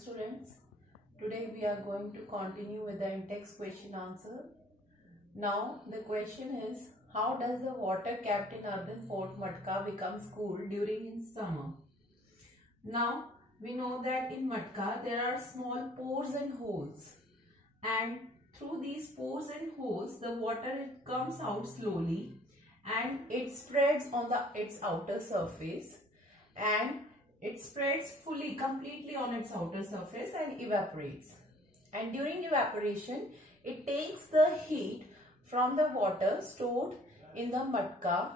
students. Today we are going to continue with the in-text question answer. Now the question is, how does the water kept in earthen pot matka becomes cool during summer? Now we know that in matka there are small pores and holes, and through these pores and holes the water comes out slowly and it spreads on its outer surface, and it spreads completely on its outer surface and evaporates. And during evaporation, it takes the heat from the water stored in the matka,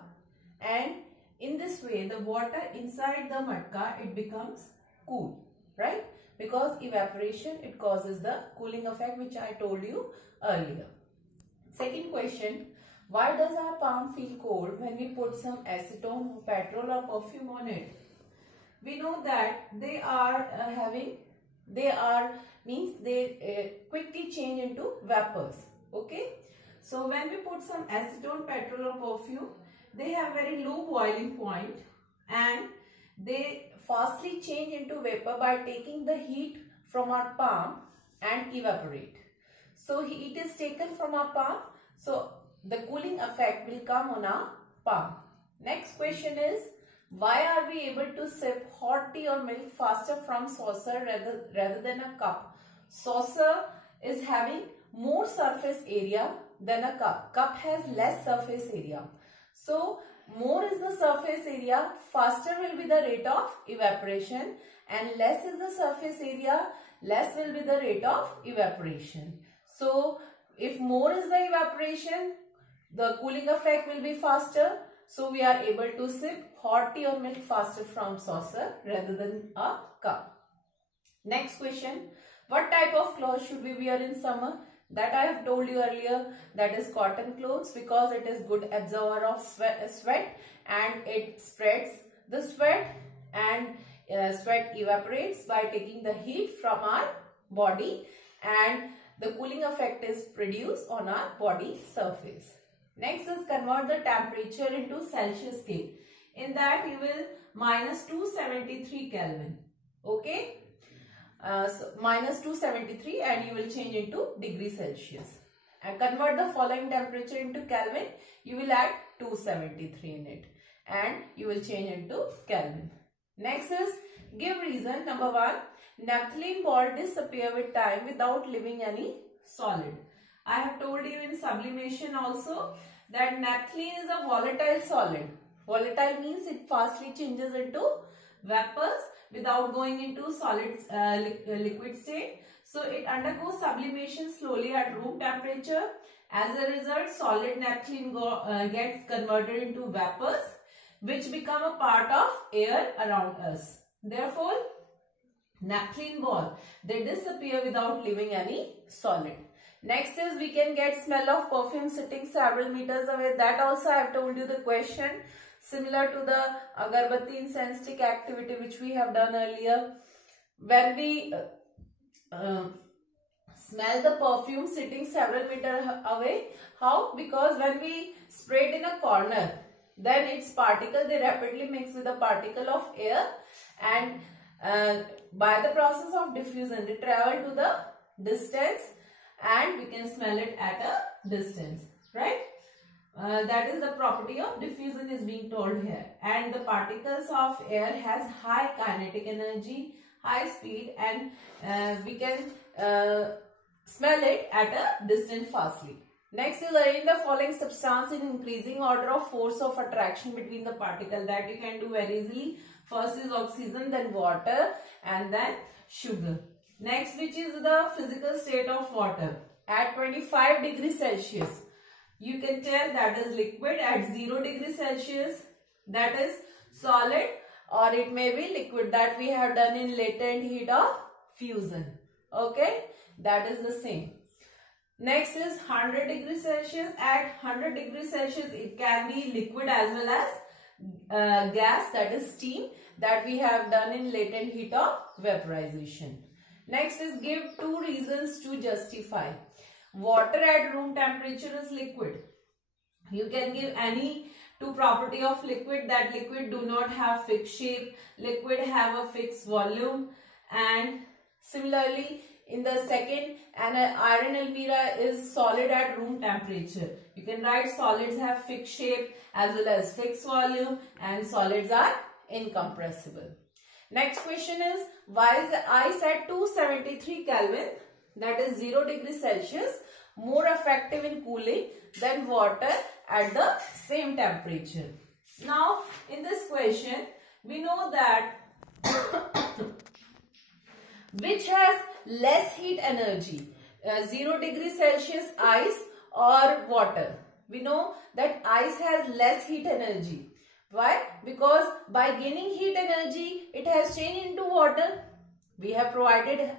and in this way the water inside the matka, it becomes cool, right? Because evaporation, it causes the cooling effect which I told you earlier. Second question, why does our palm feel cold when we put some acetone, petrol or perfume on it? We know that they quickly change into vapors. Okay, so when we put some acetone, petrol or perfume, they have very low boiling point and they fastly change into vapor by taking the heat from our palm and evaporate. So heat is taken from our palm, so the cooling effect will come on our palm. Next question is, why are we able to sip hot tea or milk faster from saucer rather than a cup? Saucer is having more surface area than a cup. Cup has less surface area. So more is the surface area, faster will be the rate of evaporation, and less is the surface area, less will be the rate of evaporation. So if more is the evaporation, the cooling effect will be faster. So we are able to sip hot tea or milk faster from saucer rather than a cup. Next question, what type of clothes should we wear in summer? That I have told you earlier, that is cotton clothes, because it is good absorber of sweat and it spreads the sweat, and sweat evaporates by taking the heat from our body, and the cooling effect is produced on our body surface. Next is convert the temperature into Celsius scale. In that you will minus 273 Kelvin. Okay. So minus 273, and you will change into degree Celsius. And convert the following temperature into Kelvin. You will add 273 in it. And you will change into Kelvin. Next is give reason. Number 1. Naphthalene ball disappear with time without leaving any solid. I have told you in sublimation also that naphthalene is a volatile solid. Volatile means it fastly changes into vapors without going into solid liquid state. So it undergoes sublimation slowly at room temperature. As a result, solid naphthalene gets converted into vapors which become a part of air around us. Therefore, naphthalene ball, they disappear without leaving any solid. Next is, we can get smell of perfume sitting several meters away. That also I have told you the question, similar to the agarbatti incense stick activity which we have done earlier. When we smell the perfume sitting several meters away, how? Because when we spray it in a corner, then its particle, they rapidly mix with a particle of air, and by the process of diffusion, they travel to the distance, and we can smell it at a distance, right? That is the property of diffusion is being told here. And the particles of air has high kinetic energy, high speed, and we can smell it at a distance fastly. Next is arrange the following substance in increasing order of force of attraction between the particle. That you can do very easily. First is oxygen, then water, and then sugar. Next, which is the physical state of water? At 25 degrees Celsius, you can tell that is liquid. At 0 degrees Celsius, that is solid, or it may be liquid, that we have done in latent heat of fusion. Okay, that is the same. Next is 100 degrees Celsius. At 100 degrees Celsius, it can be liquid as well as gas, that is steam, that we have done in latent heat of vaporization. Next is give 2 reasons to justify. Water at room temperature is liquid. You can give any 2 property of liquid, that liquid do not have fixed shape, liquid have a fixed volume, and Similarly, in the second, an iron almirah is solid at room temperature. You can write solids have fixed shape as well as fixed volume, and solids are incompressible. Next question is, why is ice at 273 Kelvin, that is 0 degrees Celsius, more effective in cooling than water at the same temperature? Now, in this question, we know that which has less heat energy, 0 degrees Celsius ice or water? We know that ice has less heat energy. Why? Because by gaining heat energy, it has changed into water. We have provided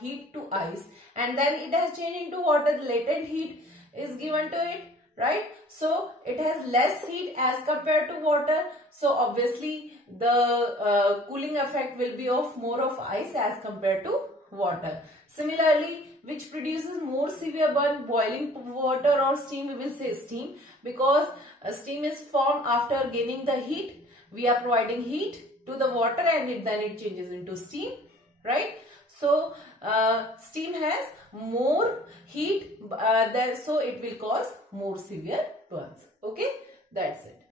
heat to ice, and then it has changed into water. The latent heat is given to it, right? So it has less heat as compared to water. So obviously the cooling effect will be of more of ice as compared to water. Similarly, which produces more severe burn, boiling water or steam? We will say steam, because steam is formed after gaining the heat. We are providing heat to the water, and then it changes into steam, right? So steam has more heat, so it will cause more severe burns. Okay, that's it.